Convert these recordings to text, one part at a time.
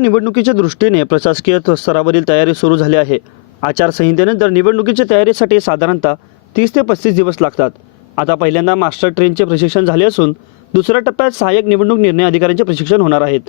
निवडणुकीच्या दृष्टीने प्रशासकीय स्तरावरील तयारी सुरू झाली आहे। आचारसंहितेनंतर निवडणुकीच्या तयारीसाठी साधारणतः 30 ते 35 दिवस लागतात। आता पहिल्यांदा मास्टर ट्रेनचे प्रशिक्षण झाले असून दुसऱ्या टप्प्यात सहाय्यक निवडणूक निर्णय अधिकाऱ्यांचे प्रशिक्षण होणार आहेत।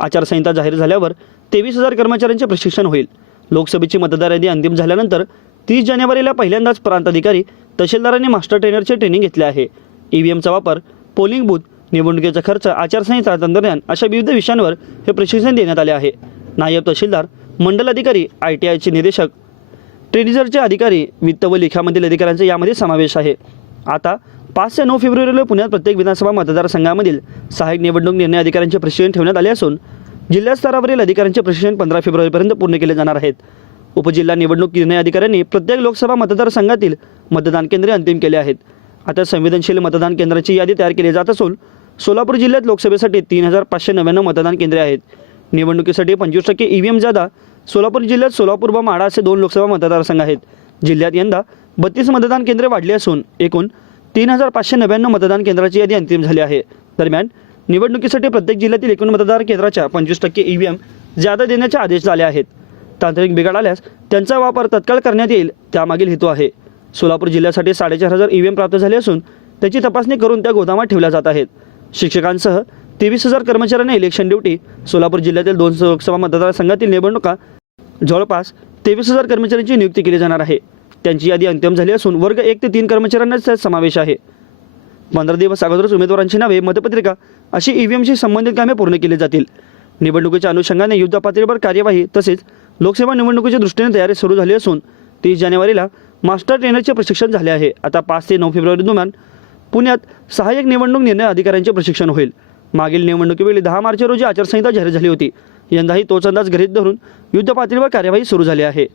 आचारसंहिता जाहीर झाल्यावर 23,000 कर्मचाऱ्यांचे प्रशिक्षण होईल। लोकसभेची मतदार यादी अंतिम झाल्यानंतर 30 जानेवारीला पहिल्यांदाच प्रांत अधिकारी तहसीलदारांनी मास्टर ट्रेनरचे ट्रेनिंग घेतले आहे। ईव्हीएमचा वापर, पोलिंग बूथ, निवडणुकीचा खर्च, आचारसंहिता, तंत्रज्ञान अशा विविध विषयांवर हे प्रशिक्षण देण्यात आले आहे। नायब तहसीलदार, मंडल अधिकारी, ITIचे निदेशक, ट्रेझरीचे अधिकारी, वित्त व लेखामधील अधिकाऱ्यांचा यामध्ये समावेश आहे। आता 5 ते 9 फेब्रुवारीला पुण्यात प्रत्येक विधानसभा मतदारसंघामधील सहाय्यक निवडणूक निर्णय अधिकाऱ्यांचे प्रशिक्षण ठेवण्यात आले असून जिल्हा स्तरावरील अधिकाऱ्यांचे प्रशिक्षण 15 फेब्रुवारीपर्यंत पूर्ण केले जाणार आहेत। उपजिल्हा निवडणूक निर्णय अधिकाऱ्यांनी प्रत्येक लोकसभा मतदारसंघातील मतदान केंद्रे अंतिम केले आहेत। आता संवेदनशील मतदान केंद्रांची यादी तयार केली जात असून सोलापूर जिल्ह्यात लोकसभेसाठी 3,599 मतदान केंद्रे आहेत। निवडणुकीसाठी 25% ईव्हीएम जादा सोलापूर जिल्ह्यात सोलापूर व माढा असे 2 लोकसभा मतदारसंघ आहेत। जिल्ह्यात यंदा 32 मतदान केंद्रे वाढली असून एकूण 3,599 मतदान केंद्राची यादी अंतिम झाली आहे। दरम्यान निवडणुकीसाठी प्रत्येक जिल्ह्यातील एकूण मतदार केंद्राच्या 25% ईव्हीएम जादा देण्याचे आदेश झाले आहेत। तांत्रिक बिघाड आल्यास त्यांचा वापर तत्काळ करण्यात येईल, त्यामागील हेतू आहे। सोलापूर जिल्ह्यासाठी 4,500 ईव्हीएम प्राप्त झाले असून त्याची तपासणी करून त्या गोदामात ठेवल्या जात आहेत। शिक्षकांसह 23,000 कर्मचाऱ्यांना इलेक्शन ड्युटी। सोलापूर जिल्ह्यातील 2 लोकसभा मतदारसंघातील निवडणुका जवळपास 23,000 कर्मचाऱ्यांची नियुक्ती केली जाणार आहे। त्यांची यादी अंतिम झाली असून वर्ग 1 ते 3 कर्मचाऱ्यांना त्यात समावेश आहे। 15 दिवस अगोदरच उमेदवारांची नावे, मतपत्रिका अशी ईव्हीएमशी संबंधित कामे पूर्ण केली जातील। निवडणुकीच्या अनुषंगाने युद्धपातळीवर कार्यवाही तसेच लोकसभा निवडणुकीच्या दृष्टीने तयारी सुरू झाली असून 30 जानेवारीला मास्टर ट्रेनरचे प्रशिक्षण झाले आहे। आता 5 ते 9 फेब्रुवारी दरम्यान पुण्यात सहाय्यक निवडणूक निर्णय अधिकाऱ्यांचे प्रशिक्षण होईल। मागील निवडणुकीवेळी 10 मार्च रोजी आचारसंहिता जाहीर झाली होती। यंदाही तोच अंदाज गृहीत धरून युद्धपातळीवर कार्यवाही सुरू झाली आहे।